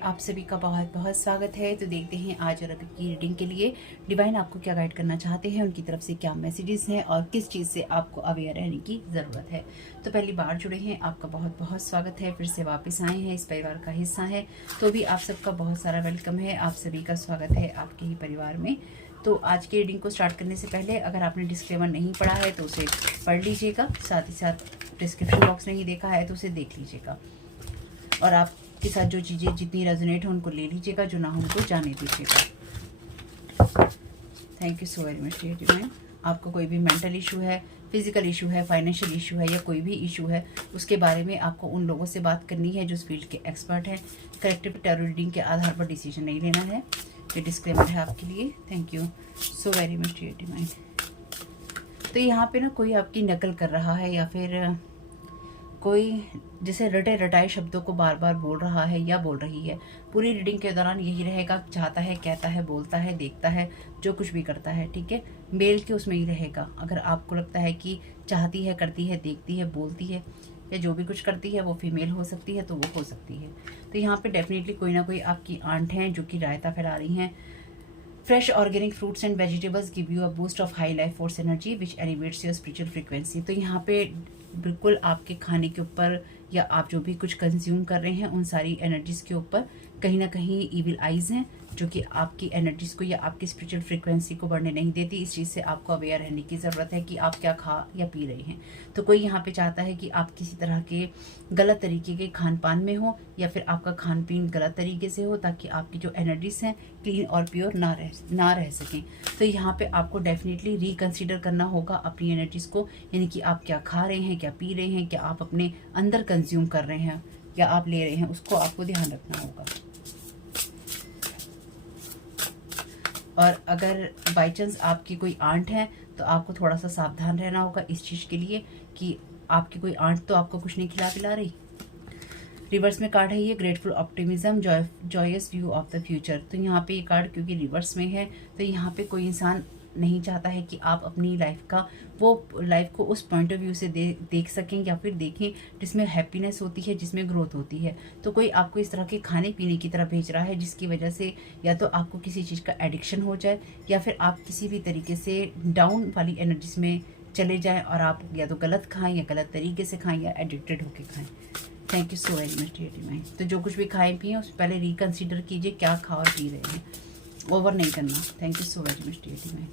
आप सभी का बहुत बहुत स्वागत है। तो देखते हैं आज और अभी की रीडिंग के लिए डिवाइन आपको क्या गाइड करना चाहते हैं, उनकी तरफ से क्या मैसेजेस हैं और किस चीज़ से आपको अवेयर रहने की ज़रूरत है। तो पहली बार जुड़े हैं, आपका बहुत बहुत स्वागत है। फिर से वापस आए हैं, इस परिवार का हिस्सा है, तो भी आप सबका बहुत सारा वेलकम है। आप सभी का स्वागत है आपके ही परिवार में। तो आज की रीडिंग को स्टार्ट करने से पहले अगर आपने डिस्क्लेमर नहीं पढ़ा है तो उसे पढ़ लीजिएगा, साथ ही साथ डिस्क्रिप्शन बॉक्स नहीं देखा है तो उसे देख लीजिएगा, और आपके साथ जो चीज़ें जितनी रेजोनेट हो उनको ले लीजिएगा, जो ना हो उनको जाने दीजिएगा। Thank you so very much dear divine. आपको कोई भी मेंटल इशू है, फिजिकल इशू है, फाइनेंशियल इशू है या कोई भी इशू है, उसके बारे में आपको उन लोगों से बात करनी है जो इस फील्ड के एक्सपर्ट हैं। कलेक्टिव टैरो रीडिंग के आधार पर डिसीजन नहीं लेना है। ये डिस्क्लेमर है आपके लिए। Thank you so very much dear divine. तो यहाँ पे ना कोई आपकी नकल कर रहा है या फिर कोई जैसे रटे रटाए शब्दों को बार बार बोल रहा है या बोल रही है। पूरी रीडिंग के दौरान यही रहेगा, चाहता है, कहता है, बोलता है, देखता है, जो कुछ भी करता है, ठीक है, मेल के उसमें ही रहेगा। अगर आपको लगता है कि चाहती है, करती है, देखती है, बोलती है या जो भी कुछ करती है वो फीमेल हो सकती है तो वो हो सकती है। तो यहाँ पे डेफिनेटली कोई ना कोई आपकी आंट हैं जो कि रायता फैला रही हैं। Fresh organic fruits and vegetables give you a boost of high life force energy which elevates your spiritual frequency. तो यहाँ पे बिल्कुल आपके खाने के ऊपर या आप जो भी कुछ कंज्यूम कर रहे हैं उन सारी एनर्जीज के ऊपर कहीं ना कहीं इविल आइज हैं जो कि आपकी एनर्जीज को या आपकी स्पिरिचुअल फ्रीक्वेंसी को बढ़ने नहीं देती। इस चीज़ से आपको अवेयर रहने की ज़रूरत है कि आप क्या खा या पी रहे हैं। तो कोई यहाँ पे चाहता है कि आप किसी तरह के गलत तरीके के खान पान में हो या फिर आपका खान पीन गलत तरीके से हो, ताकि आपकी जो एनर्जीज हैं क्लीन और प्योर ना रह सकें। तो यहाँ पे आपको डेफिनेटली रिकंसिडर करना होगा अपनी एनर्जीज को, यानी कि आप क्या खा रहे हैं, क्या पी रहे हैं, क्या आप अपने अंदर कंज्यूम कर रहे हैं या आप ले रहे हैं, उसको आपको ध्यान रखना होगा। और अगर बाई चांस आपकी कोई आंट है तो आपको थोड़ा सा सावधान रहना होगा इस चीज़ के लिए कि आपकी कोई आंट तो आपको कुछ नहीं खिला पिला रही। रिवर्स में कार्ड है ये grateful optimism joyous view of the future. तो यहाँ पे ये कार्ड क्योंकि रिवर्स में है तो यहाँ पे कोई इंसान नहीं चाहता है कि आप अपनी लाइफ को उस पॉइंट ऑफ व्यू से देख सकें या फिर देखें जिसमें हैप्पीनेस होती है, जिसमें ग्रोथ होती है। तो कोई आपको इस तरह के खाने पीने की तरफ भेज रहा है जिसकी वजह से या तो आपको किसी चीज़ का एडिक्शन हो जाए या फिर आप किसी भी तरीके से डाउन वाली एनर्जीज में चले जाएं और आप या तो गलत खाएं या गलत तरीके से खाएं या एडिक्टेड होके खाएं। Thank you so very much dear divine. तो जो कुछ भी खाएं पिए उससे पहले रिकंसिडर कीजिए क्या खा और पी रहे हैं, ओवर नहीं करना। Thank you so very much dear divine.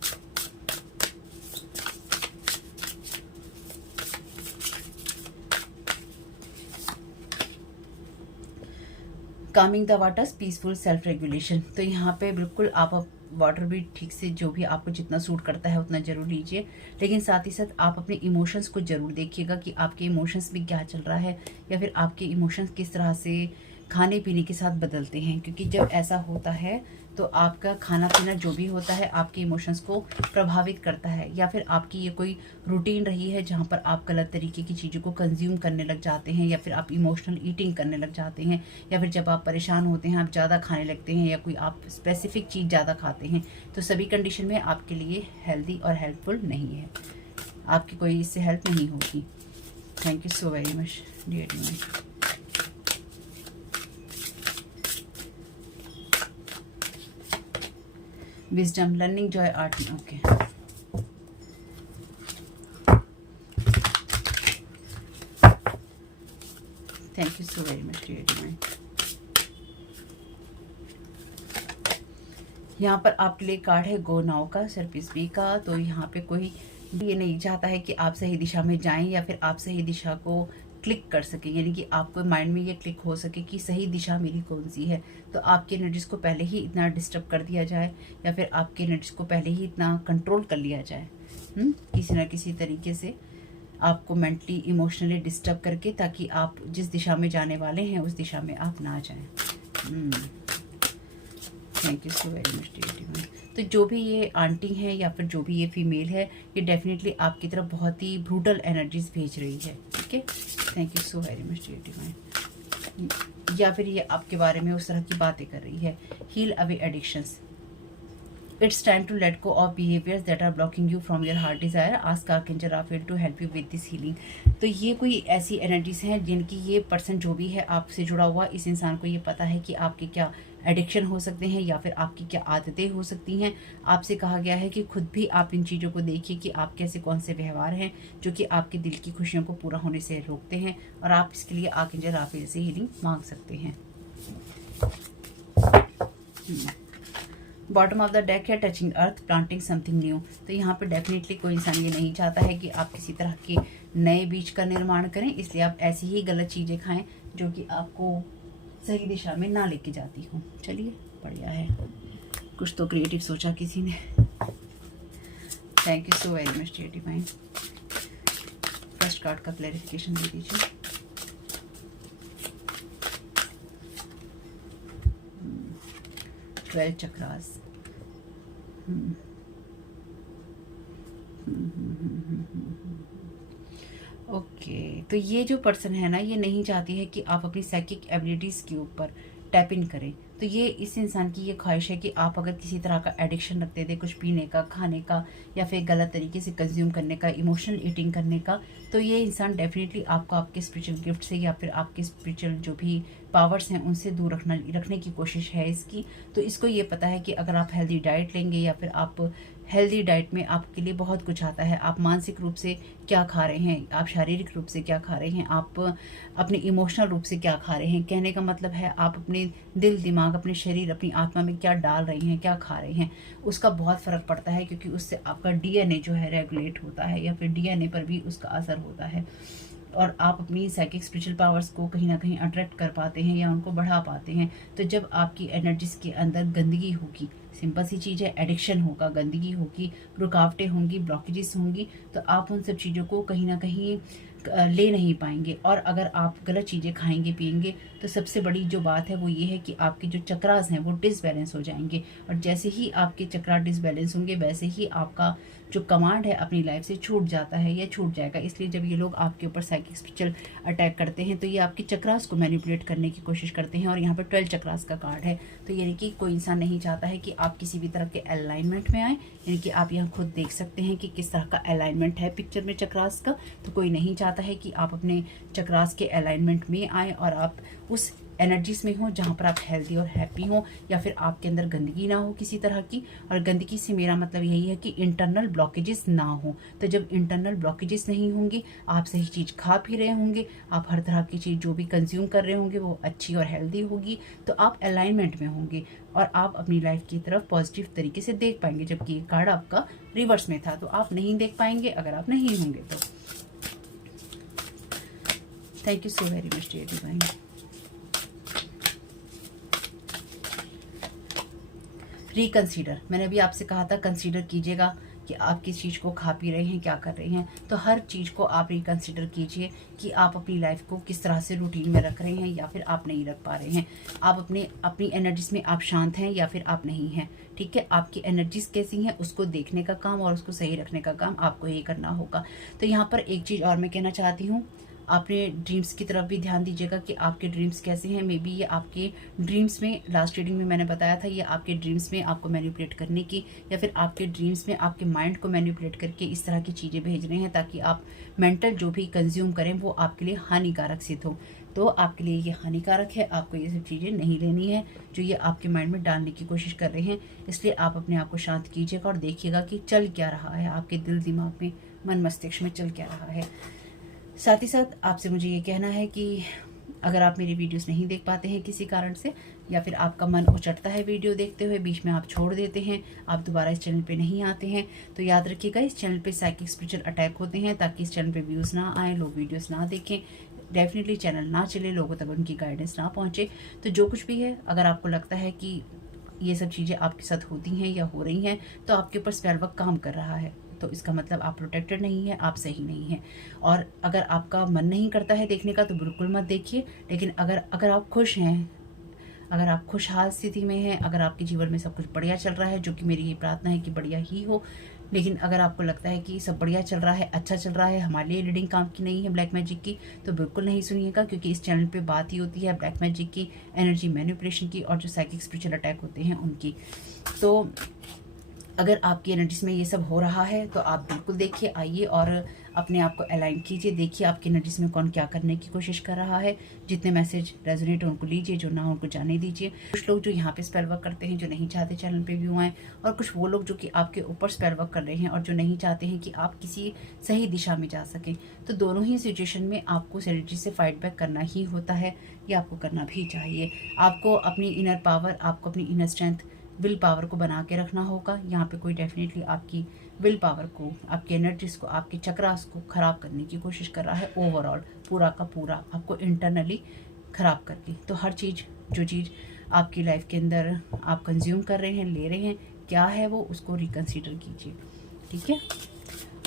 Calming the waters peaceful self regulation. तो यहाँ पे बिल्कुल आप वाटर भी ठीक से जो भी आपको जितना सूट करता है उतना जरूर लीजिए, लेकिन साथ ही साथ आप अपने इमोशंस को जरूर देखिएगा कि आपके इमोशंस में क्या चल रहा है या फिर आपके इमोशंस किस तरह से खाने पीने के साथ बदलते हैं। क्योंकि जब ऐसा होता है तो आपका खाना पीना जो भी होता है आपके इमोशंस को प्रभावित करता है, या फिर आपकी ये कोई रूटीन रही है जहाँ पर आप गलत तरीके की चीज़ों को कंज्यूम करने लग जाते हैं या फिर आप इमोशनल ईटिंग करने लग जाते हैं, या फिर जब आप परेशान होते हैं आप ज़्यादा खाने लगते हैं या कोई आप स्पेसिफिक चीज़ ज़्यादा खाते हैं, तो सभी कंडीशन में आपके लिए हेल्दी और हेल्पफुल नहीं है, आपकी कोई इससे हेल्प नहीं होगी। Thank you so very much dear divine. Wisdom, learning, joy, art. Okay, thank you so very much dear divine. यहाँ पर आपके लिए कार्ड है गो नाउ का, सर्विस बी का। तो यहाँ पे कोई ये नहीं चाहता है कि आप सही दिशा में जाएं या फिर आप सही दिशा को क्लिक कर सकें, यानी कि आपको माइंड में ये क्लिक हो सके कि सही दिशा मेरी कौन सी है। तो आपकी एनर्जीज को पहले ही इतना डिस्टर्ब कर दिया जाए या फिर आपकी एनर्जीज को पहले ही इतना कंट्रोल कर लिया जाए किसी ना किसी तरीके से आपको मेंटली इमोशनली डिस्टर्ब करके, ताकि आप जिस दिशा में जाने वाले हैं उस दिशा में आप ना जाएं। Thank you so very much dear divine. तो जो भी ये आंटी है या फिर जो भी ये फीमेल है, ये डेफिनेटली आपकी तरफ बहुत ही ब्रूटल एनर्जीज भेज रही है, ठीक है। Thank you so very much dear divine. या फिर ये आपके बारे में उस तरह की बातें कर रही है। Heal away addictions, It's time to let go of behaviors that are blocking you from your heart desire. Ask Archangel Raphael to help you with this healing. तो ये कोई ऐसी एनर्जीज हैं जिनकी ये पर्सन जो भी है आपसे जुड़ा हुआ, इस इंसान को ये पता है कि आपके क्या एडिक्शन हो सकते हैं या फिर आपकी क्या आदतें हो सकती हैं। आपसे कहा गया है कि खुद भी आप इन चीज़ों को देखिए कि आप कैसे कौन से व्यवहार हैं जो कि आपके दिल की खुशियों को पूरा होने से रोकते हैं, और आप इसके लिए आर्कएंजल राफेल से हीलिंग मांग सकते हैं। बॉटम ऑफ द डेक है टचिंग अर्थ प्लांटिंग समथिंग न्यू। तो यहाँ पे डेफिनेटली कोई इंसान ये नहीं चाहता है कि आप किसी तरह के नए बीज का निर्माण करें, इसलिए आप ऐसी ही गलत चीज़ें खाएं जो कि आपको सही दिशा में ना लेके जाती हूँ। चलिए बढ़िया है, कुछ तो क्रिएटिव सोचा किसी ने। Thank you so very much dear divine. First card का क्लैरिफिकेशन दे दीजिए। चक्रास। ओके, तो ये जो पर्सन है ना, ये नहीं चाहती है कि आप अपनी साइकिक एबिलिटीज के ऊपर टैप इन करें। तो ये इस इंसान की ये ख्वाहिश है कि आप अगर किसी तरह का एडिक्शन रखते थे, कुछ पीने का, खाने का, या फिर गलत तरीके से कंज्यूम करने का, इमोशनल ईटिंग करने का, तो ये इंसान डेफिनेटली आपको आपके स्पिरिचुअल गिफ्ट से या फिर आपके स्पिरिचुअल जो भी पावर्स हैं उनसे दूर रखने की कोशिश है इसकी। तो इसको ये पता है कि अगर आप हेल्दी डाइट लेंगे या फिर आप हेल्दी डाइट में आपके लिए बहुत कुछ आता है। आप मानसिक रूप से क्या खा रहे हैं, आप शारीरिक रूप से क्या खा रहे हैं, आप अपने इमोशनल रूप से क्या खा रहे हैं, कहने का मतलब है आप अपने दिल, दिमाग, अपने शरीर, अपनी आत्मा में क्या डाल रहे हैं, क्या खा रहे हैं, उसका बहुत फ़र्क पड़ता है, क्योंकि उससे आपका डीएनए जो है रेगुलेट होता है या फिर डीएनए पर भी उसका असर होता है, और आप अपनी साइकिक स्पिरिचुअल पावर्स को कहीं ना कहीं अट्रैक्ट कर पाते हैं या उनको बढ़ा पाते हैं। तो जब आपकी एनर्जीज के अंदर गंदगी होगी, सिंपल सी चीज़ है, एडिक्शन होगा, गंदगी होगी, रुकावटें होंगी, ब्लॉकेजेस होंगी, तो आप उन सब चीज़ों को कहीं ना कहीं ले नहीं पाएंगे। और अगर आप गलत चीज़ें खाएंगे पिएंगे तो सबसे बड़ी जो बात है वो ये है कि आपके जो चक्रास हैं वो डिसबैलेंस हो जाएंगे, और जैसे ही आपके चक्रा डिसबैलेंस होंगे वैसे ही आपका जो कमांड है अपनी लाइफ से छूट जाता है या छूट जाएगा। इसलिए जब ये लोग आपके ऊपर साइकिक स्पिरिचुअल अटैक करते हैं तो ये आपके चक्रास को मैनिपुलेट करने की कोशिश करते हैं। और यहाँ पर 12 चक्रास का कार्ड है, तो यानी कि कोई इंसान नहीं चाहता है कि आप किसी भी तरह के अलाइनमेंट में आए। यानी कि आप यहाँ खुद देख सकते हैं कि किस तरह का अलाइनमेंट है पिक्चर में चक्रास का। तो कोई नहीं चाहता है कि आप अपने चक्रास के अलाइनमेंट में आए और आप उस एनर्जीज में हो जहाँ पर आप हेल्दी और हैप्पी हो, या फिर आपके अंदर गंदगी ना हो किसी तरह की। और गंदगी से मेरा मतलब यही है कि इंटरनल ब्लॉकेजेस ना हो। तो जब इंटरनल ब्लॉकेजेस नहीं होंगे, आप सही चीज़ खा पी रहे होंगे, आप हर तरह की चीज़ जो भी कंज्यूम कर रहे होंगे वो अच्छी और हेल्दी होगी, तो आप अलाइनमेंट में होंगे और आप अपनी लाइफ की तरफ पॉजिटिव तरीके से देख पाएंगे। जबकि ये कार्ड आपका रिवर्स में था, तो आप नहीं देख पाएंगे अगर आप नहीं होंगे तो। Thank you so very much dear divine. Reconsider, मैंने अभी आपसे कहा था कंसीडर कीजिएगा कि आप किस चीज़ को खा पी रहे हैं, क्या कर रहे हैं। तो हर चीज़ को आप रिकंसीडर कीजिए कि आप अपनी लाइफ को किस तरह से रूटीन में रख रहे हैं या फिर आप नहीं रख पा रहे हैं। आप अपनी एनर्जीज में आप शांत हैं या फिर आप नहीं हैं। ठीक है, आपकी एनर्जीज कैसी हैं उसको देखने का काम और उसको सही रखने का काम आपको ही करना होगा। तो यहाँ पर एक चीज़ और मैं कहना चाहती हूँ, अपने ड्रीम्स की तरफ भी ध्यान दीजिएगा कि आपके ड्रीम्स कैसे हैं। मे बी ये आपके ड्रीम्स में, लास्ट रीडिंग में मैंने बताया था, ये आपके ड्रीम्स में आपको मैनिपुलेट करने की या फिर आपके ड्रीम्स में आपके माइंड को मैनिपुलेट करके इस तरह की चीज़ें भेज रहे हैं ताकि आप मेंटल जो भी कंज्यूम करें वो आपके लिए हानिकारक सिद्ध हो। तो आपके लिए ये हानिकारक है, आपको ये सब चीज़ें नहीं लेनी है जो ये आपके माइंड में डालने की कोशिश कर रहे हैं। इसलिए आप अपने आप को शांत कीजिएगा और देखिएगा कि चल क्या रहा है आपके दिल दिमाग में, मन मस्तिष्क में चल क्या रहा है। साथ ही साथ आपसे मुझे ये कहना है कि अगर आप मेरी वीडियोस नहीं देख पाते हैं किसी कारण से, या फिर आपका मन उचटता है वीडियो देखते हुए, बीच में आप छोड़ देते हैं, आप दोबारा इस चैनल पे नहीं आते हैं, तो याद रखिएगा इस चैनल पे साइकिक स्पिरिचुअल अटैक होते हैं ताकि इस चैनल पे व्यूज़ ना आए, लोग वीडियोस ना देखें, डेफिनेटली चैनल ना चले, लोगों तक उनकी गाइडेंस ना पहुँचे। तो जो कुछ भी है, अगर आपको लगता है कि ये सब चीज़ें आपके साथ होती हैं या हो रही हैं तो आपके ऊपर स्पेल वर्क काम कर रहा है, तो इसका मतलब आप प्रोटेक्टेड नहीं है, आप सही नहीं हैं। और अगर आपका मन नहीं करता है देखने का तो बिल्कुल मत देखिए। लेकिन अगर आप खुश हैं, अगर आप खुशहाल स्थिति में हैं, अगर आपके जीवन में सब कुछ बढ़िया चल रहा है, जो कि मेरी ये प्रार्थना है कि बढ़िया ही हो, लेकिन अगर आपको लगता है कि सब बढ़िया चल रहा है, अच्छा चल रहा है, हमारे लिए रीडिंग काम की नहीं है ब्लैक मैजिक की, तो बिल्कुल नहीं सुनिएगा, क्योंकि इस चैनल पे बात ही होती है ब्लैक मैजिक की, एनर्जी मैनिपुलेशन की और जो साइकिक स्पिरिचुअल अटैक होते हैं उनकी। तो अगर आपकी एनर्जीज में ये सब हो रहा है तो आप बिल्कुल देखिए, आइए और अपने आप को अलाइन कीजिए, देखिए आपकी एनर्जीज में कौन क्या करने की कोशिश कर रहा है। जितने मैसेज रेजोनेट उनको लीजिए, जो ना उनको जाने दीजिए। कुछ लोग जो यहाँ पे स्पेल वर्क करते हैं, जो नहीं चाहते चैनल पे व्यू आए, और कुछ वो लोग जो कि आपके ऊपर स्पेल वर्क कर रहे हैं और जो नहीं चाहते हैं कि आप किसी सही दिशा में जा सकें। तो दोनों ही सिचुएशन में आपको एनर्जी से फाइट बैक करना ही होता है, ये आपको करना भी चाहिए। आपको अपनी इनर पावर, आपको अपनी इनर स्ट्रेंथ, विल पावर को बना के रखना होगा। यहाँ पे कोई डेफिनेटली आपकी विल पावर को, आपकी एनर्जीज को, आपके चक्रास को खराब करने की कोशिश कर रहा है, ओवरऑल पूरा का पूरा आपको इंटरनली खराब करके। तो हर चीज़, जो चीज़ आपकी लाइफ के अंदर आप कंज्यूम कर रहे हैं, ले रहे हैं, क्या है वो, उसको रिकंसीडर कीजिए, ठीक है।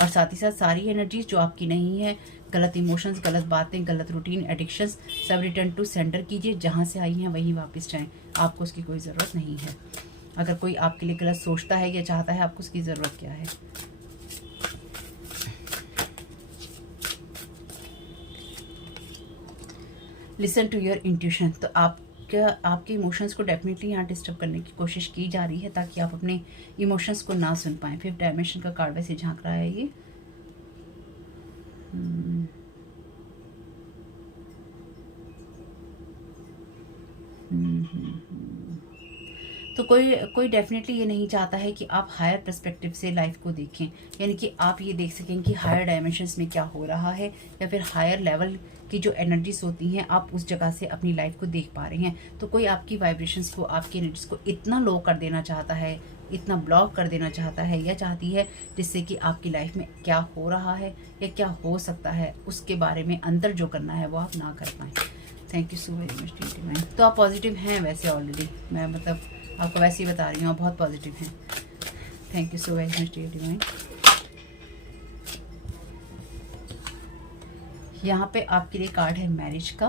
और साथ ही साथ सारी एनर्जीज जो आपकी नहीं है, गलत इमोशंस, गलत बातें, गलत रूटीन, एडिक्शंस, सब रिटर्न टू सेंटर कीजिए। जहाँ से आई हैं वहीं वापस जाएं, आपको उसकी कोई ज़रूरत नहीं है। अगर कोई आपके लिए गलत सोचता है या चाहता है, आपको उसकी ज़रूरत क्या है। Listen to your intuition. तो आपके इमोशंस को डेफिनेटली यहाँ डिस्टर्ब करने की कोशिश की जा रही है ताकि आप अपने इमोशंस को ना सुन पाएँ। 5th डायमेंशन का कार्ड वैसे झांक रहा है ये। तो कोई डेफिनेटली ये नहीं चाहता है कि आप हायर पर्सपेक्टिव से लाइफ को देखें, यानी कि आप ये देख सकें कि हायर डायमेंशंस में क्या हो रहा है, या फिर हायर लेवल की जो एनर्जीज होती हैं आप उस जगह से अपनी लाइफ को देख पा रहे हैं। तो कोई आपकी वाइब्रेशंस को, आपकी एनर्जीज को इतना लो कर देना चाहता है, इतना ब्लॉक कर देना चाहता है या चाहती है, जिससे कि आपकी लाइफ में क्या हो रहा है या क्या हो सकता है उसके बारे में अंदर जो करना है वो आप ना कर पाएँ। Thank you so very much divine. तो आप पॉजिटिव हैं वैसे ऑलरेडी, मैं मतलब आपको वैसे ही बता रही हूँ, आप बहुत पॉजिटिव हैं। Thank you so very much divine. यहाँ पे आपके लिए कार्ड है मैरिज का,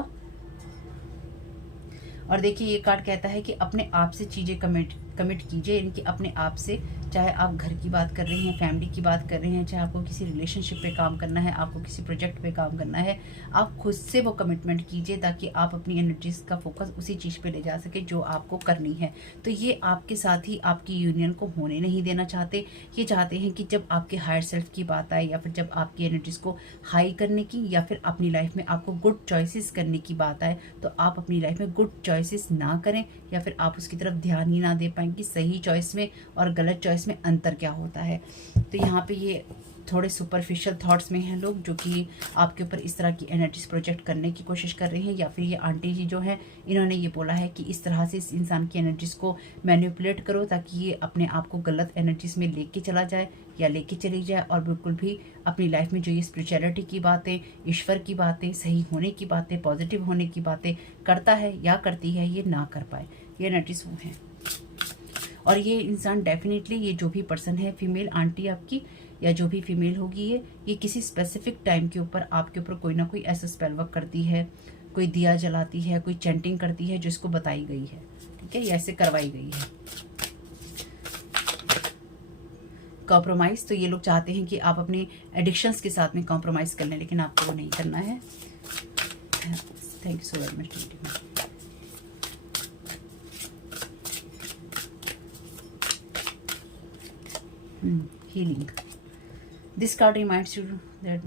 और देखिए ये कार्ड कहता है कि अपने आप से चीज़ें कमिट कीजिए, यानी कि अपने आप से, चाहे आप घर की बात कर रहे हैं, फैमिली की बात कर रहे हैं, चाहे आपको किसी रिलेशनशिप पे काम करना है, आपको किसी प्रोजेक्ट पे काम करना है, आप खुद से वो कमिटमेंट कीजिए ताकि आप अपनी एनर्जीज का फोकस उसी चीज़ पे ले जा सके जो आपको करनी है। तो ये आपके साथ ही आपकी यूनियन को होने नहीं देना चाहते। ये चाहते हैं कि जब आपके हायर सेल्फ की बात आए, या फिर जब आपकी एनर्जीज को हाई करने की, या फिर अपनी लाइफ में आपको गुड चॉइसेस करने की बात आए, तो आप अपनी लाइफ में गुड चॉइसेस ना करें, या फिर आप उसकी तरफ ध्यान ही ना दे पाएं कि सही चॉइस में और गलत चॉइस में अंतर क्या होता है। तो यहाँ पे ये थोड़े सुपरफिशियल थॉट्स में हैं लोग, जो कि आपके ऊपर इस तरह की एनर्जीज प्रोजेक्ट करने की कोशिश कर रहे हैं, या फिर ये आंटी जी जो हैं इन्होंने ये बोला है कि इस तरह से इस इंसान की एनर्जीज को मैनिपुलेट करो ताकि ये अपने आप को गलत एनर्जीज में लेके चला जाए या लेके चली जाए, और बिल्कुल भी अपनी लाइफ में जो ये स्पिरिचुअलिटी की बातें, ईश्वर की बातें, सही होने की बातें, पॉजिटिव होने की बातें करता है या करती है, ये ना कर पाए। ये एनर्जीज वो हैं। और ये इंसान डेफिनेटली, ये जो भी पर्सन है, फीमेल आंटी आपकी या जो भी फीमेल होगी, ये किसी स्पेसिफिक टाइम के ऊपर आपके ऊपर कोई ना कोई ऐसा स्पेल वर्क करती है, कोई दिया जलाती है, कोई चैंटिंग करती है जो इसको बताई गई है, ठीक है, या ऐसे करवाई गई है। कॉम्प्रोमाइज़, तो ये लोग चाहते हैं कि आप अपने एडिक्शंस के साथ में कॉम्प्रोमाइज़ कर लें, लेकिन आपको वो नहीं करना है। Thank you so very much. Healing. This card reminds you that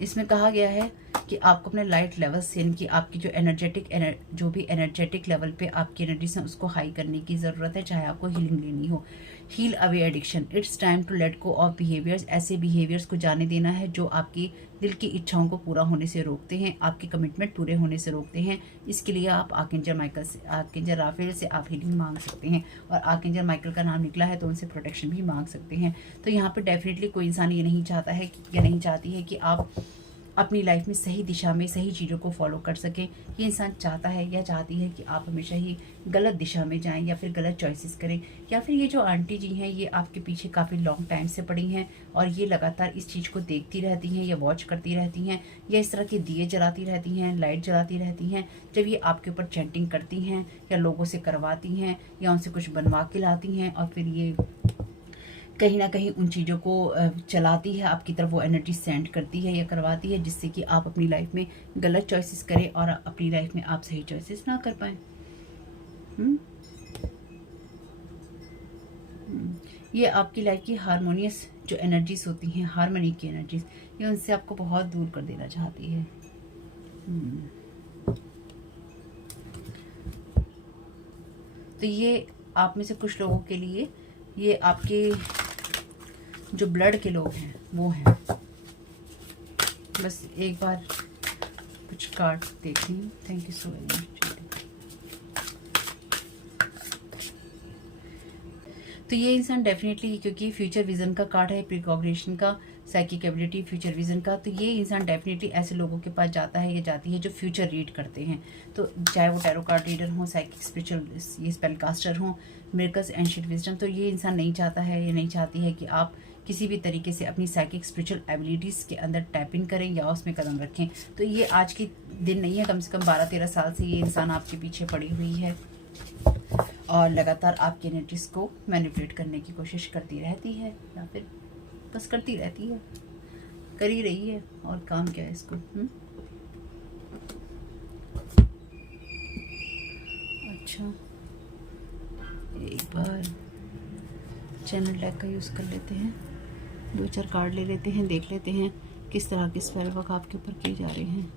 इसमें कहा गया है कि आपको अपने लाइट लेवल से, यानी कि आपकी जो भी एनर्जेटिक लेवल पे आपकी एनर्जीज हैं उसको हाई करने की ज़रूरत है, चाहे आपको हीलिंग लेनी हो। Heal away addiction, it's time to let go of behaviours. ऐसे बिहेवियर्स को जाने देना है जो आपकी दिल की इच्छाओं को पूरा होने से रोकते हैं, आपके कमिटमेंट पूरे होने से रोकते हैं। इसके लिए आप आर्कएंजल माइकल से, आर्कएंजल राफेल से आप हीलिंग मांग सकते हैं, और आर्कएंजल माइकल का नाम निकला है तो उनसे प्रोटेक्शन भी मांग सकते हैं। तो यहाँ पर डेफिनेटली कोई इंसान ये नहीं चाहता है या नहीं चाहती है कि आप अपनी लाइफ में सही दिशा में सही चीज़ों को फॉलो कर सकें। ये इंसान चाहता है या चाहती है कि आप हमेशा ही गलत दिशा में जाएं या फिर गलत चॉइसेस करें। या फिर ये जो आंटी जी हैं ये आपके पीछे काफ़ी लॉन्ग टाइम से पड़ी हैं और ये लगातार इस चीज़ को देखती रहती हैं या वॉच करती रहती हैं, या इस तरह के दिए जलाती रहती हैं, लाइट जलाती रहती हैं जब ये आपके ऊपर चैंटिंग करती हैं या लोगों से करवाती हैं या उनसे कुछ बनवा के लाती हैं, और फिर ये कहीं ना कहीं उन चीज़ों को चलाती है, आपकी तरफ वो एनर्जी सेंड करती है या करवाती है, जिससे कि आप अपनी लाइफ में गलत चॉइसेस करें और अपनी लाइफ में आप सही चॉइसेस ना कर पाएँ। ये आपकी लाइफ की हारमोनियस जो एनर्जीज होती हैं, हारमोनी की एनर्जीज, ये उनसे आपको बहुत दूर कर देना चाहती है। तो ये आप में से कुछ लोगों के लिए, ये आपके जो ब्लड के लोग हैं वो हैं। बस एक बार कुछ कार्ड देखती हूँ। Thank you so very much. तो ये इंसान डेफिनेटली, क्योंकि फ्यूचर विजन का कार्ड है, प्रिकॉग्निशन का, साइकिक एबिलिटी, फ्यूचर विजन का, तो ये इंसान डेफिनेटली ऐसे लोगों के पास जाता है या जाती है जो फ्यूचर रीड करते हैं। तो चाहे वो टैरो कार्ड रीडर हो, साइकिक, स्पिरिचुअल, ये स्पेल कास्टर हो, मिरेकल्स, एंशिएंट विजडम, तो ये इंसान नहीं चाहता है या नहीं चाहती है कि आप किसी भी तरीके से अपनी साइकिक स्पिरिचुअल एबिलिटीज़ के अंदर टैप इन करें या उसमें कदम रखें। तो ये आज के दिन नहीं है, कम से कम 12-13 साल से ये इंसान आपके पीछे पड़ी हुई है और लगातार आपकी एनर्जीज को मैनिपुलेट करने की कोशिश करती रहती है, या फिर बस करती रहती है, कर ही रही है, और काम क्या है इसको। अच्छा, एक बार चैनल डेक का यूज़ कर लेते हैं, 2-4 कार्ड ले लेते हैं, देख लेते हैं किस तरह के स्पेल वर्क आपके ऊपर किए जा रहे हैं।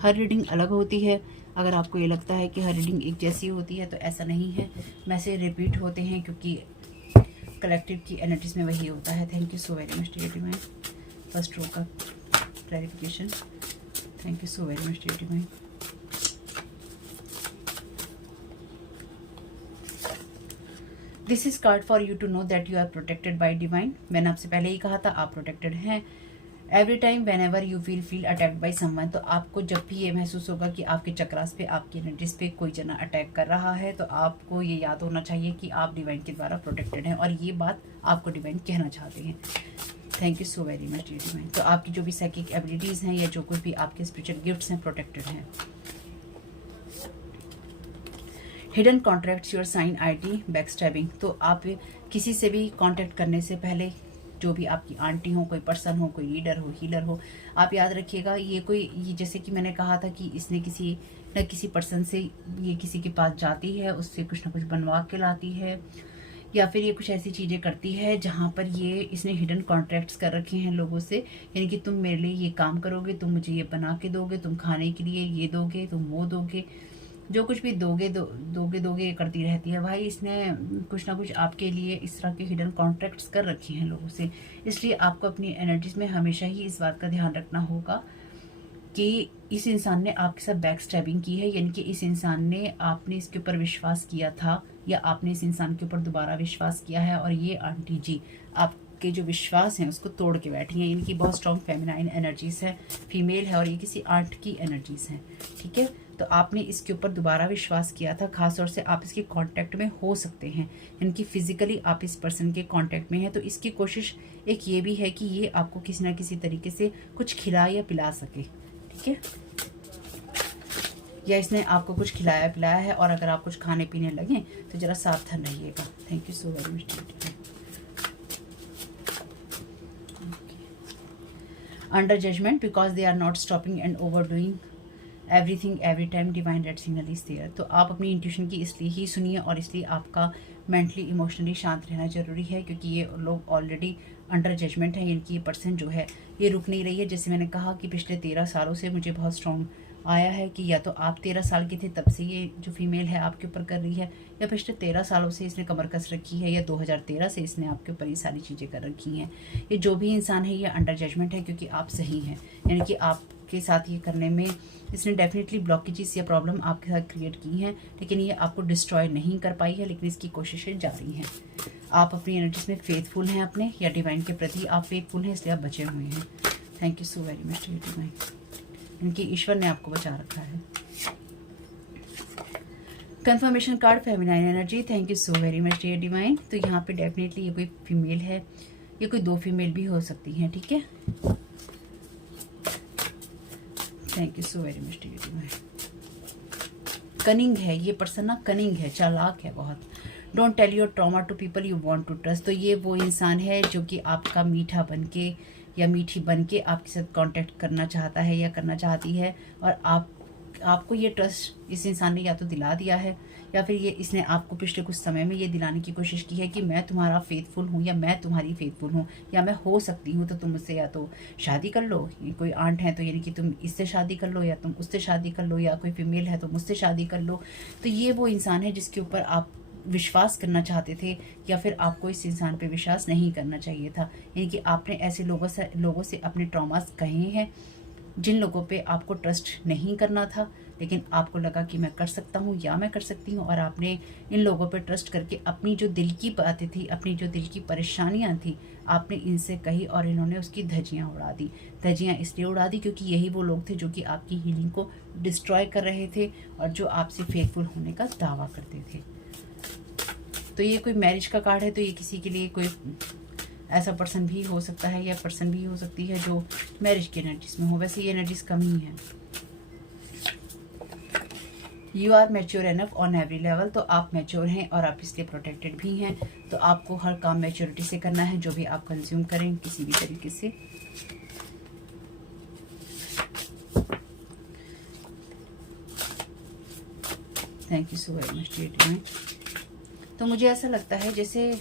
हर रीडिंग अलग होती है। अगर आपको ये लगता है कि हर रीडिंग एक जैसी होती है तो ऐसा नहीं है, मैसेज रिपीट होते हैं क्योंकि कलेक्टिव की एनर्जीज में वही होता है। Thank you so very much dear divine, first row का clarification. Thank you so very much dear divine. This is card for you to know that you are protected by divine. मैंने आपसे पहले ही कहा था आप प्रोटेक्टेड हैं। Every time whenever you feel attacked by someone, तो आपको जब भी ये महसूस होगा कि आपके चक्रास पे, आपकी एनर्जीज पे कोई जना अटैक कर रहा है, तो आपको ये याद होना चाहिए कि आप डिवाइन के द्वारा प्रोटेक्टेड हैं, और ये बात आपको डिवाइन कहना चाहते हैं। Thank you so very much divine. तो आपकी जो भी साइकिक एबिलिटीज़ हैं या जो कुछ भी आपके स्पिरिचुअल गिफ्ट्स हैं, प्रोटेक्टेड हैं। Hidden contracts, your sign, ID, backstabbing, तो आप किसी से भी कॉन्टैक्ट करने से पहले, जो भी आपकी आंटी हो, कोई पर्सन हो, कोई लीडर हो, हीलर हो, आप याद रखिएगा ये जैसे कि मैंने कहा था कि इसने किसी न किसी पर्सन से, ये किसी के पास जाती है, उससे कुछ ना कुछ बनवा के लाती है, या फिर ये कुछ ऐसी चीज़ें करती है जहाँ पर ये इसने हिडन कॉन्ट्रैक्ट्स कर रखे हैं लोगों से, यानी कि तुम मेरे लिए ये काम करोगे, तुम मुझे ये बना के दोगे, तुम खाने के लिए ये दोगे, तुम वो दोगे, जो कुछ भी दोगे करती रहती है। भाई इसने कुछ ना कुछ आपके लिए इस तरह के हिडन कॉन्ट्रैक्ट्स कर रखे हैं लोगों से, इसलिए आपको अपनी एनर्जीज में हमेशा ही इस बात का ध्यान रखना होगा कि इस इंसान ने आपके साथ बैक स्टैबिंग की है, यानी कि इस इंसान ने, आपने इसके ऊपर विश्वास किया था या आपने इस इंसान के ऊपर दोबारा विश्वास किया है, और ये आंटी जी आपके जो विश्वास हैं उसको तोड़ के बैठी हैं। इनकी बहुत स्ट्रॉन्ग फेमिनाइन एनर्जीज है, फीमेल है, और ये किसी आर्ट की एनर्जीज हैं। ठीक है, तो आपने इसके ऊपर दोबारा विश्वास किया था, खासतौर से आप इसके कांटेक्ट में हो सकते हैं, यानी फिजिकली आप इस पर्सन के कांटेक्ट में हैं, तो इसकी कोशिश एक ये भी है कि ये आपको किसी ना किसी तरीके से कुछ खिला या पिला सके। ठीक है, या इसने आपको कुछ खिलाया पिलाया है, और अगर आप कुछ खाने पीने लगे तो जरा सावधान रहिएगा। Thank you so very much. Under judgement because they are not stopping and overdoing everything every time, divine red signal is there. तो आप अपनी इंट्यूशन की इसलिए ही सुनिए, और इसलिए आपका मेंटली इमोशनली शांत रहना जरूरी है, क्योंकि ये लोग ऑलरेडी अंडर जजमेंट है, यानी कि ये पर्सन जो है ये रुक नहीं रही है। जैसे मैंने कहा कि पिछले 13 सालों से मुझे बहुत स्ट्रॉन्ग आया है कि या तो आप 13 साल के थे तब से ये जो फीमेल है आपके ऊपर कर रही है, या पिछले 13 सालों से इसने कमर कस रखी है, या 2013 से इसने आपके ऊपर ये सारी चीज़ें कर रखी हैं। ये जो भी इंसान है ये अंडर जजमेंट है, क्योंकि आप सही हैं, यानी कि आपके साथ ये करने में इसने डेफिनेटली ब्लॉकेजेस या प्रॉब्लम आपके साथ क्रिएट की हैं, लेकिन ये आपको डिस्ट्रॉय नहीं कर पाई है, लेकिन इसकी कोशिशें जारी हैं। आप अपनी एनर्जीज में फेथफुल हैं अपने, या डिवाइन के प्रति आप फेथफुल हैं, इसलिए आप बचे हुए हैं। Thank you so very much divine, इनकी ईश्वर ने आपको बचा रखा है। Confirmation card feminine energy, thank you so very much dear divine. तो यहाँ पे डेफिनेटली ये कोई फीमेल है, ये कोई 2 फीमेल भी हो सकती हैं। ठीक है, thank you so very much dear divine. Cunning है ये पर्सन ना, कनिंग है, चालाक है बहुत। Don't tell your trauma to people you want to trust. तो ये वो इंसान है जो कि आपका मीठा बनके या मीठी बनके आपके साथ कांटेक्ट करना चाहता है या करना चाहती है, और आपको ये ट्रस्ट इस इंसान ने या तो दिला दिया है या फिर ये इसने आपको पिछले कुछ समय में ये दिलाने की कोशिश की है कि मैं तुम्हारा फेथफुल हूँ या मैं तुम्हारी फेथफुल हूँ या मैं हो सकती हूँ, तो तुम मुझसे या तो शादी कर लो, ये कोई आंट है तो यानी कि तुम इससे शादी कर लो, या तुम उससे शादी कर लो, या कोई फीमेल है तो मुझसे शादी कर लो। तो ये वो इंसान है जिसके ऊपर आप विश्वास करना चाहते थे, या फिर आपको इस इंसान पे विश्वास नहीं करना चाहिए था। यानी कि आपने ऐसे लोगों से अपने ट्रॉमास कहे हैं जिन लोगों पे आपको ट्रस्ट नहीं करना था, लेकिन आपको लगा कि मैं कर सकता हूँ या मैं कर सकती हूँ, और आपने इन लोगों पे ट्रस्ट करके अपनी जो दिल की बातें थी, अपनी जो दिल की परेशानियाँ थी, आपने इनसे कही और इन्होंने उसकी धज्जियाँ उड़ा दी। धज्जियाँ इसलिए उड़ा दी क्योंकि यही वो लोग थे जो कि आपकी हीलिंग को डिस्ट्रॉय कर रहे थे और जो आपसे फेथफुल होने का दावा करते थे। तो ये कोई मैरिज का कार्ड है, तो ये किसी के लिए कोई ऐसा पर्सन भी हो सकता है या पर्सन भी हो सकती है जो मैरिज की एनर्जीज में हो। वैसे ये एनर्जीज कम ही है। You are mature enough on every level, तो आप मैच्योर हैं और आप इसलिए प्रोटेक्टेड भी हैं। तो आपको हर काम मैच्योरिटी से करना है, जो भी आप कंज्यूम करें किसी भी तरीके से। Thank you so very much dear. तो मुझे ऐसा लगता है जैसे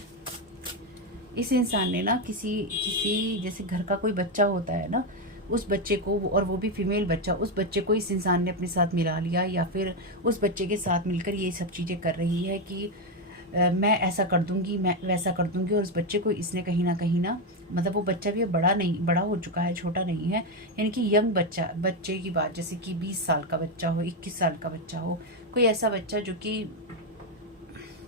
इस इंसान ने ना किसी जैसे घर का कोई बच्चा होता है ना, उस बच्चे को, और वो भी फीमेल बच्चा, उस बच्चे को इस इंसान ने अपने साथ मिला लिया, या फिर उस बच्चे के साथ मिलकर ये सब चीज़ें कर रही है कि मैं ऐसा कर दूंगी, मैं वैसा कर दूंगी। और उस बच्चे को इसने कहीं ना मतलब वो बच्चा भी बड़ा हो चुका है, छोटा नहीं है। यानी कि यंग बच्चे की बात, जैसे कि 20 साल का बच्चा हो, 21 साल का बच्चा हो, कोई ऐसा बच्चा जो कि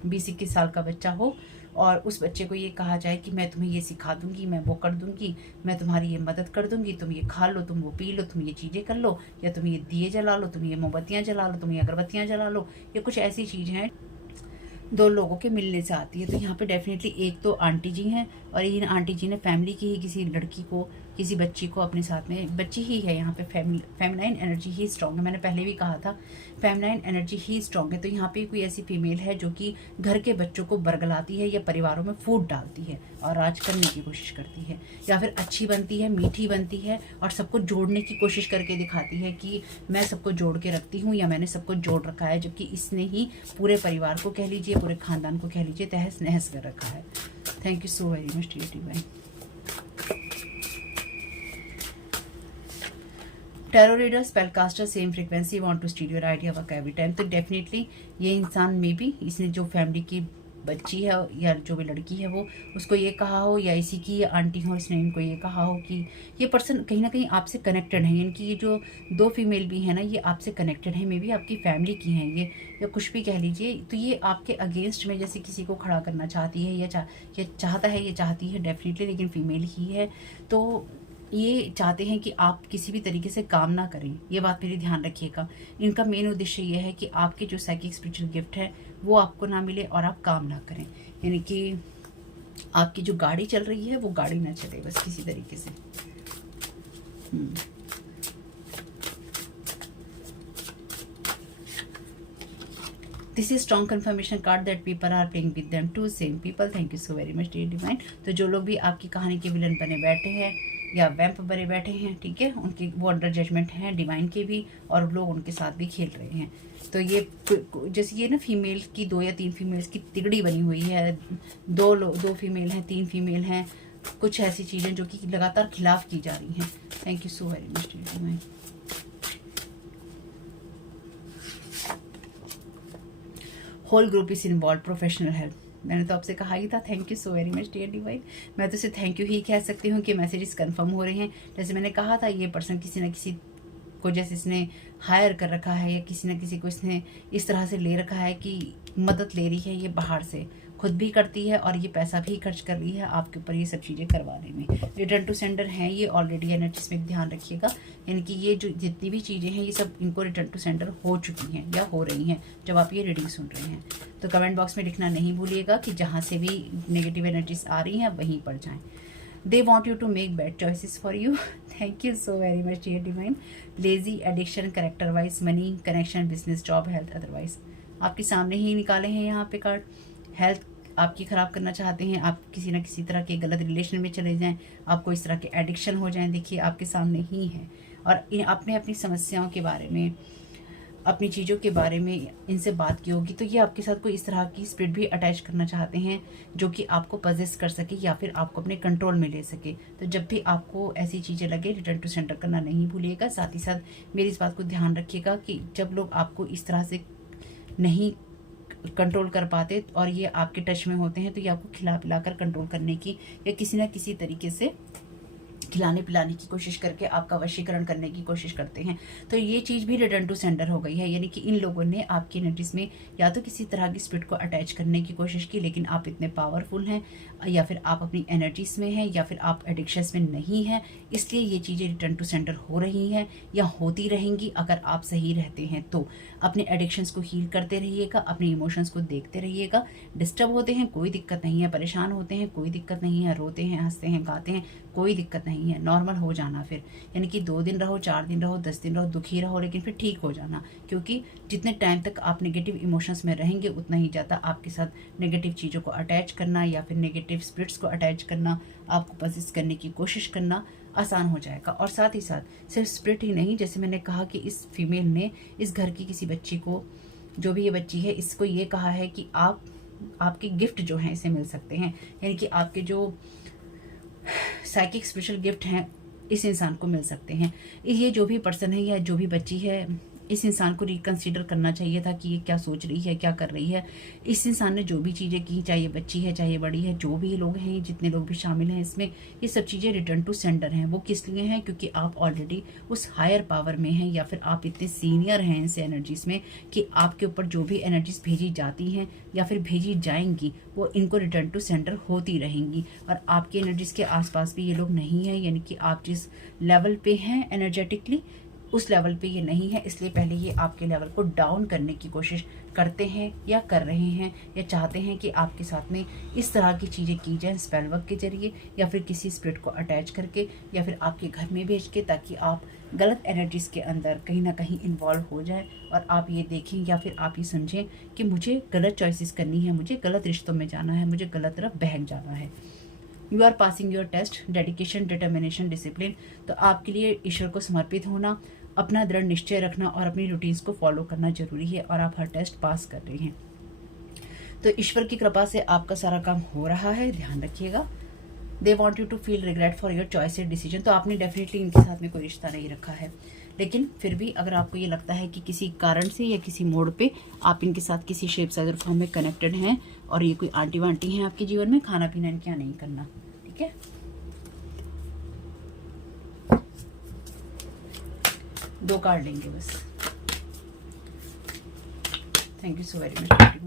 20-21 साल का बच्चा हो, और उस बच्चे को ये कहा जाए कि मैं तुम्हें ये सिखा दूंगी, मैं वो कर दूंगी, मैं तुम्हारी ये मदद कर दूंगी, तुम ये खा लो, तुम वो पी लो, तुम ये चीज़ें कर लो, या तुम ये दिए जला लो, तुम ये मोमबत्तियाँ जला लो, तुम ये अगरबत्तियाँ जला लो। ये कुछ ऐसी चीज़ हैं दो लोगों के मिलने से आती है। तो यहाँ पे डेफिनेटली एक तो आंटी जी हैं, और इन आंटी जी ने फैमिली की ही किसी लड़की को, किसी बच्ची को अपने साथ में, बच्ची ही है यहाँ पे, फेमिनाइन एनर्जी ही स्ट्रॉन्ग है। मैंने पहले भी कहा था फेमिनाइन एनर्जी ही स्ट्रॉन्ग है। तो यहाँ पे कोई ऐसी फीमेल है जो कि घर के बच्चों को बरगलाती है या परिवारों में फूट डालती है और राज करने की कोशिश करती है, या फिर अच्छी बनती है, मीठी बनती है और सबको जोड़ने की कोशिश करके दिखाती है कि मैं सबको जोड़ के रखती हूँ या मैंने सबको जोड़ रखा है, जबकि इसने ही पूरे परिवार को कह लीजिए, पूरे खानदान को कह लीजिए, तहस नहस कर रखा है। Thank you so very much dear divine. Tarot reader, spellcaster, same frequency, want to steal your idea work every time. तो डेफिनेटली ये इंसान में भी, इसने जो फैमिली की बच्ची है या जो भी लड़की है वो उसको ये कहा हो, या इसी की ये आंटी हो, इसने इनको ये कहा हो कि ये पर्सन कहीं ना कहीं आपसे कनेक्टेड है। यानी कि ये जो दो फीमेल भी है ना, ये आपसे कनेक्टेड है, मे बी आपकी फैमिली की हैं ये, या कुछ भी कह लीजिए। तो ये आपके अगेंस्ट में जैसे किसी को खड़ा करना चाहती है, या चाहता है, ये चाहती है डेफिनेटली, लेकिन फीमेल ही है। तो ये चाहते हैं कि आप किसी भी तरीके से काम ना करें, ये बात मेरी ध्यान रखिएगा। इनका मेन उद्देश्य ये है कि आपके जो साइकिक स्पिरिचुअल गिफ्ट है वो आपको ना मिले और आप काम ना करें। यानी कि आपकी जो गाड़ी चल रही है वो गाड़ी ना चले बस किसी तरीके से। This is strong confirmation card that people are playing with them to same people. Thank you so very much dear divine. तो जो लोग भी आपकी कहानी के विलन बने बैठे हैं या वैम्प बने बैठे हैं, ठीक है, उनके वो अंडर जजमेंट हैं डिवाइन के भी, और लोग उनके साथ भी खेल रहे हैं। तो ये जैसे ये ना फीमेल की 2 या 3 फीमेल्स की तिगड़ी बनी हुई है, 2 फीमेल हैं, 3 फीमेल हैं, कुछ ऐसी चीज़ें जो कि लगातार खिलाफ की जा रही हैं। Thank you so very much dear divine. Whole group is involve, professional help, मैंने तो आपसे कहा ही था। Thank you so very much dear divine. मैं तो इसे थैंक यू ही कह सकती हूँ कि मैसेजेस कंफर्म हो रहे हैं। जैसे मैंने कहा था, ये पर्सन किसी न किसी को जैसे इसने हायर कर रखा है, या किसी न किसी को इसने इस तरह से ले रखा है कि मदद ले रही है ये बाहर से, खुद भी करती है और ये पैसा भी खर्च कर रही है आपके ऊपर ये सब चीज़ें करवाने में। रिटर्न टू सेंडर हैं ये ऑलरेडी एनर्जीज में, ध्यान रखिएगा। यानी कि ये जो जितनी भी चीज़ें हैं ये सब इनको रिटर्न टू सेंडर हो चुकी हैं या हो रही हैं जब आप ये रीडिंग सुन रहे हैं। तो कमेंट बॉक्स में लिखना नहीं भूलिएगा कि जहाँ से भी नेगेटिव एनर्जीज आ रही हैं वहीं पर जाएँ। They want you to make bad choices for you. Thank you so very much dear divine. Lazy, addiction, character wise, money, connection, business, job, health, otherwise. आपके सामने ही निकाले हैं यहाँ पे कार्ड। हेल्थ आपकी ख़राब करना चाहते हैं, आप किसी न किसी तरह के गलत रिलेशन में चले जाएं, आपको इस तरह के एडिक्शन हो जाएं, देखिए आपके सामने ही है। और आपने अपनी समस्याओं के बारे में अपनी चीज़ों के बारे में इनसे बात की होगी, तो ये आपके साथ कोई इस तरह की स्पिरिट भी अटैच करना चाहते हैं जो कि आपको पजेस कर सके या फिर आपको अपने कंट्रोल में ले सके। तो जब भी आपको ऐसी चीज़ें लगे, रिटर्न टू सेंटर करना नहीं भूलिएगा। साथ ही साथ मेरी इस बात को ध्यान रखिएगा कि जब लोग आपको इस तरह से नहीं कंट्रोल कर पाते और ये आपके टच में होते हैं, तो ये आपको खिला पिला कर कंट्रोल करने की या किसी ना किसी तरीके से खिलाने पिलाने की कोशिश करके आपका वशीकरण करने की कोशिश करते हैं। तो ये चीज़ भी रिटर्न टू सेंडर हो गई है, यानी कि इन लोगों ने आपकी एनर्जीज में या तो किसी तरह की स्पिरिट को अटैच करने की कोशिश की, लेकिन आप इतने पावरफुल हैं या फिर आप अपनी एनर्जीज में हैं या फिर आप एडिक्शंस में नहीं हैं, इसलिए ये चीज़ें रिटर्न टू सेंडर हो रही हैं या होती रहेंगी अगर आप सही रहते हैं। तो अपने एडिक्शंस को हील करते रहिएगा, अपने इमोशंस को देखते रहिएगा। डिस्टर्ब होते हैं कोई दिक्कत नहीं है, परेशान होते हैं कोई दिक्कत नहीं है, रोते हैं हंसते हैं गाते हैं कोई दिक्कत नहीं है, नॉर्मल हो जाना फिर, यानी कि 2 दिन रहो 4 दिन रहो 10 दिन रहो दुखी रहो, लेकिन फिर ठीक हो जाना। क्योंकि जितने टाइम तक आप नेगेटिव इमोशंस में रहेंगे उतना ही ज़्यादा आपके साथ नेगेटिव चीज़ों को अटैच करना या फिर नेगेटिव स्पिरिट्स को अटैच करना, आपको पजेस करने की कोशिश करना आसान हो जाएगा। और साथ ही साथ सिर्फ स्पिरिट ही नहीं, जैसे मैंने कहा कि इस फीमेल ने इस घर की किसी बच्ची को, जो भी ये बच्ची है, इसको ये कहा है कि आपके गिफ्ट जो हैं इसे मिल सकते हैं, यानी कि आपके जो साइकिक स्पेशल गिफ्ट हैं इस इंसान को मिल सकते हैं। ये जो भी पर्सन है या जो भी बच्ची है, इस इंसान को रिकंसीडर करना चाहिए था कि ये क्या सोच रही है, क्या कर रही है। इस इंसान ने जो भी चीज़ें की, चाहे बच्ची है चाहे बड़ी है, जो भी लोग हैं, जितने लोग भी शामिल हैं इसमें, ये सब चीज़ें रिटर्न टू सेंडर हैं। वो किस लिए हैं? क्योंकि आप ऑलरेडी उस हायर पावर में हैं या फिर आप इतने सीनियर हैं इनसे एनर्जीज में कि आपके ऊपर जो भी एनर्जीज भेजी जाती हैं या फिर भेजी जाएंगी वो इनको रिटर्न टू सेंडर होती रहेंगी। और आपकी एनर्जीज के आसपास भी ये लोग नहीं हैं, यानी कि आप जिस लेवल पे हैं एनर्जेटिकली उस लेवल पे ये नहीं है, इसलिए पहले ये आपके लेवल को डाउन करने की कोशिश करते हैं या कर रहे हैं या चाहते हैं कि आपके साथ में इस तरह की चीज़ें की जाएं स्पेल वर्क के जरिए या फिर किसी स्पिरिट को अटैच करके या फिर आपके घर में भेज के, ताकि आप गलत एनर्जीज़ के अंदर कहीं ना कहीं इन्वॉल्व हो जाए और आप ये देखें या फिर आप ये समझें कि मुझे गलत चॉइसेस करनी है, मुझे गलत रिश्तों में जाना है, मुझे गलत तरफ बहक जाना है। You are passing your test, dedication, determination, discipline. तो आपके लिए ईश्वर को समर्पित होना, अपना दृढ़ निश्चय रखना और अपनी रूटीन्स को फॉलो करना जरूरी है और आप हर टेस्ट पास कर रहे हैं। तो ईश्वर की कृपा से आपका सारा काम हो रहा है, ध्यान रखिएगा। They want you to feel regret for your choice and decision. तो आपने डेफिनेटली इनके साथ में कोई रिश्ता नहीं रखा है, लेकिन फिर भी अगर आपको ये लगता है कि किसी कारण से या किसी मोड़ पे आप इनके साथ किसी शेप साइज और फॉर्म में कनेक्टेड हैं और ये कोई आंटी वांटी हैं आपके जीवन में, खाना पीना इनके यहाँ नहीं करना, ठीक है। 2 कार्ड लेंगे बस। Thank you so very much.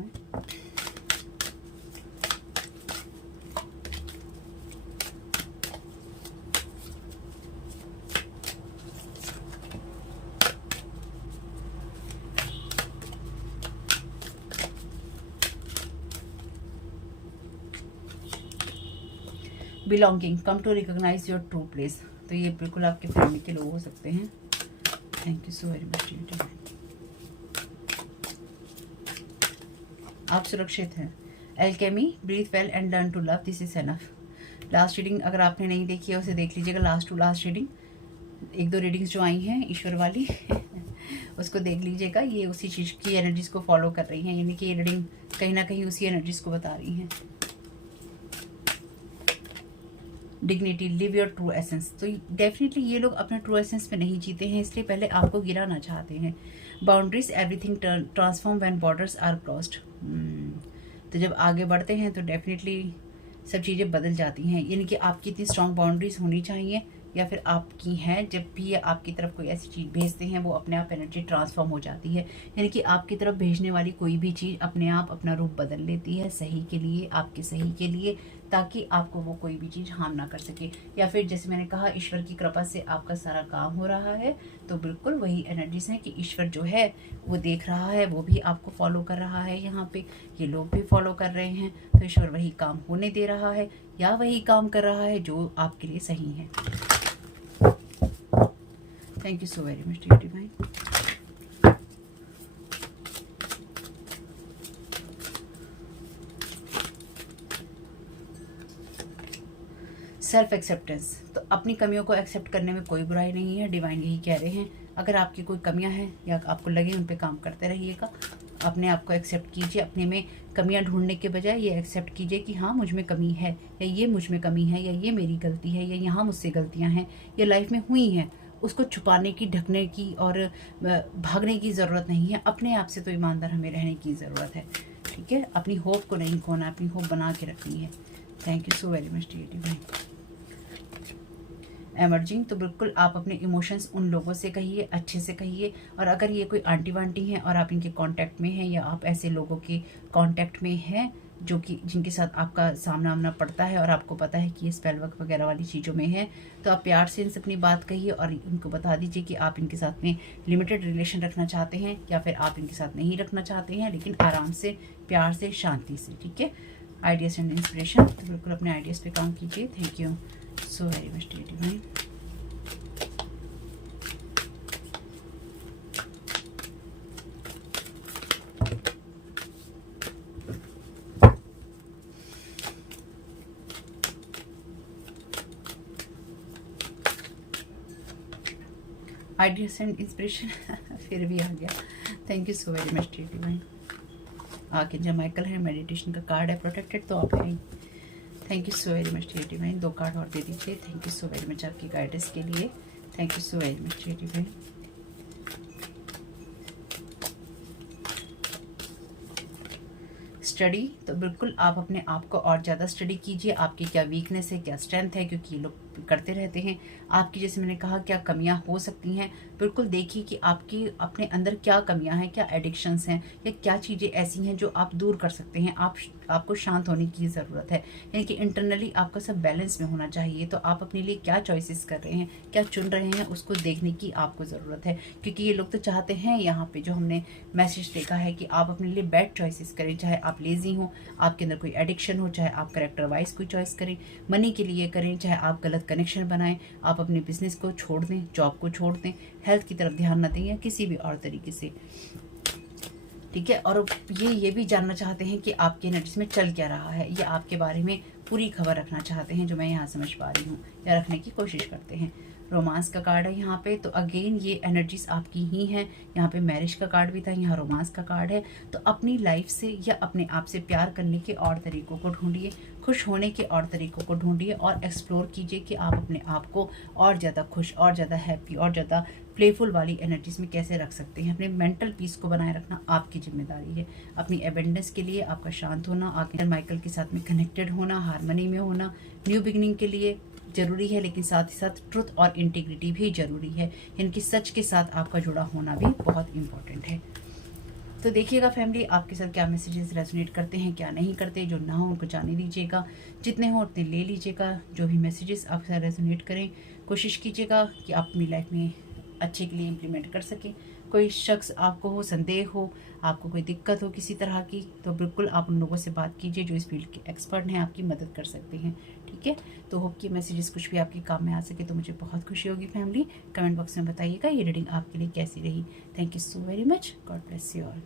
Belonging, come to recognise your true place. तो ये बिल्कुल आपके फैमिली के लोग हो सकते हैं। Thank you so very much. आप सुरक्षित हैं। Alchemy, breathe well and learn to love, this is enough. Last reading अगर आपने नहीं देखी है उसे देख लीजिएगा। Last to last reading, 1-2 readings जो आई हैं ईश्वर वाली उसको देख लीजिएगा। ये उसी चीज़ की एनर्जीज को फॉलो कर रही हैं, यानी कि ये रीडिंग कहीं ना कहीं उसी एनर्जीज को बता रही हैं। Dignity, live your true essence. तो डेफिनेटली ये लोग अपने ट्रू एसेंस में नहीं जीते हैं, इसलिए पहले आपको गिराना चाहते हैं। Boundaries, everything transform when borders are crossed. तो जब आगे बढ़ते हैं तो डेफिनेटली सब चीज़ें बदल जाती हैं, यानी कि आपकी इतनी स्ट्रॉन्ग बाउंड्रीज होनी चाहिए या फिर आपकी हैं। जब भी ये आपकी तरफ कोई ऐसी चीज़ भेजते हैं वो अपने आप एनर्जी ट्रांसफॉर्म हो जाती है, यानी कि आपकी तरफ भेजने वाली कोई भी चीज़ अपने आप अपना रूप बदल लेती है सही के लिए, आपके सही के लिए, ताकि आपको वो कोई भी चीज़ हार्म ना कर सके। या फिर जैसे मैंने कहा ईश्वर की कृपा से आपका सारा काम हो रहा है, तो बिल्कुल वही एनर्जीज हैं कि ईश्वर जो है वो देख रहा है, वो भी आपको फॉलो कर रहा है। यहाँ पे ये लोग भी फॉलो कर रहे हैं, तो ईश्वर वही काम होने दे रहा है या वही काम कर रहा है जो आपके लिए सही है। Thank you so very much dear divine. Self acceptance, तो अपनी कमियों को एक्सेप्ट करने में कोई बुराई नहीं है। डिवाइन यही कह रहे हैं, अगर आपकी कोई कमियां हैं या आपको लगे उन पे काम करते रहिएगा। अपने आप को एक्सेप्ट कीजिए, अपने में कमियां ढूंढने के बजाय ये एक्सेप्ट कीजिए कि हाँ मुझ में कमी है, या ये मुझ में कमी है, या ये मेरी गलती है, या यहाँ मुझसे गलतियाँ हैं, ये लाइफ में हुई हैं। उसको छुपाने की, ढकने की और भागने की ज़रूरत नहीं है। अपने आप से तो ईमानदार हमें रहने की ज़रूरत है, ठीक है। अपनी होप को नहीं खोना, अपनी होप बना के रखनी है। Thank you so very much divine. Emerging, तो बिल्कुल आप अपने इमोशंस उन लोगों से कहिए, अच्छे से कहिए। और अगर ये कोई आंटी वांटी हैं और आप इनके कांटेक्ट में हैं, या आप ऐसे लोगों के कांटेक्ट में हैं जो कि जिनके साथ आपका सामना आमना पड़ता है और आपको पता है कि ये स्पेल वर्क वगैरह वाली चीज़ों में है, तो आप प्यार से इनसे अपनी बात कहिए और उनको बता दीजिए कि आप इनके साथ में लिमिटेड रिलेशन रखना चाहते हैं, या फिर आप इनके साथ नहीं रखना चाहते हैं, लेकिन आराम से, प्यार से, शांति से, ठीक है। आइडियाज़ एंड इंस्पिरेशन, तो बिल्कुल अपने आइडियाज़ पे काम कीजिए। Thank you so very much divine. Ideas and inspiration फिर भी आ गया। Thank you so very much divine. Archangel Michael है, मेडिटेशन का कार्ड है, प्रोटेक्टेड तो आप हैं। Thank you so very much divine. 2 card और दे दीजिए। Thank you so very much आपकी गाइडेंस के लिए। Thank you so very much divine. Study, तो बिल्कुल आप अपने आप को और ज़्यादा स्टडी कीजिए। आपकी क्या वीकनेस है, क्या स्ट्रेंथ है, क्योंकि ये लोग करते रहते हैं। आपकी, जैसे मैंने कहा, क्या कमियां हो सकती हैं, बिल्कुल देखिए कि आपकी अपने अंदर क्या कमियां हैं, क्या एडिक्शंस हैं, या क्या चीज़ें ऐसी हैं जो आप दूर कर सकते हैं। आपको शांत होने की ज़रूरत है, यानी कि इंटरनली आपका सब बैलेंस में होना चाहिए। तो आप अपने लिए क्या चॉइसेस कर रहे हैं, क्या चुन रहे हैं, उसको देखने की आपको ज़रूरत है। क्योंकि ये लोग तो चाहते हैं, यहाँ पे जो हमने मैसेज देखा है, कि आप अपने लिए बैड चॉइसेस करें। चाहे आप लेजी हो, आपके अंदर कोई एडिक्शन हो, चाहे आप करेक्टर वाइज कोई चॉइस करें, मनी के लिए करें, चाहे आप गलत कनेक्शन बनाएं, आप अपने बिजनेस को छोड़ दें, जॉब को छोड़ दें, हेल्थ की तरफ ध्यान न दें, या किसी भी और तरीके से, ठीक है। और ये भी जानना चाहते हैं कि आपके एनर्जीज में चल क्या रहा है, ये आपके बारे में पूरी खबर रखना चाहते हैं, जो मैं यहाँ समझ पा रही हूँ, या रखने की कोशिश करते हैं। रोमांस का कार्ड है यहाँ पे, तो अगेन ये एनर्जीज आपकी ही हैं। यहाँ पे मैरिज का कार्ड भी था, यहाँ रोमांस का कार्ड है। तो अपनी लाइफ से या अपने आप से प्यार करने के और तरीकों को ढूंढिए, खुश होने के और तरीकों को ढूंढिए, और एक्सप्लोर कीजिए कि आप अपने आप को और ज़्यादा खुश, और ज़्यादा हैप्पी, और ज़्यादा प्लेफुल वाली एनर्जीज में कैसे रख सकते हैं। अपने मेंटल पीस को बनाए रखना आपकी जिम्मेदारी है। अपनी एबेंडेंस के लिए आपका शांत होना, आर्कएंजल माइकल के साथ में कनेक्टेड होना, हार्मनी में होना, न्यू बिगिनिंग के लिए जरूरी है, लेकिन साथ ही साथ ट्रुथ और इंटीग्रिटी भी जरूरी है। इनकी सच के साथ आपका जुड़ा होना भी बहुत इंपॉर्टेंट है। तो देखिएगा फैमिली, आपके साथ क्या मैसेजेस रेजोनेट करते हैं, क्या नहीं करते। जो ना हो उनको जाने दीजिएगा, जितने हो उतने ले लीजिएगा। जो भी मैसेजेस आपके साथ रेजोनेट करें, कोशिश कीजिएगा कि आप अपनी लाइफ में अच्छे के लिए इम्प्लीमेंट कर सकें। कोई शख्स आपको हो, संदेह हो, आपको कोई दिक्कत हो किसी तरह की, तो बिल्कुल आप उन लोगों से बात कीजिए जो इस फील्ड के एक्सपर्ट हैं, आपकी मदद कर सकते हैं, ठीक है। तो होप कि मैसेजेस कुछ भी आपके काम में आ सके, तो मुझे बहुत खुशी होगी फैमिली। कमेंट बॉक्स में बताइएगा ये रीडिंग आपके लिए कैसी रही। Thank you so very much. God bless you all.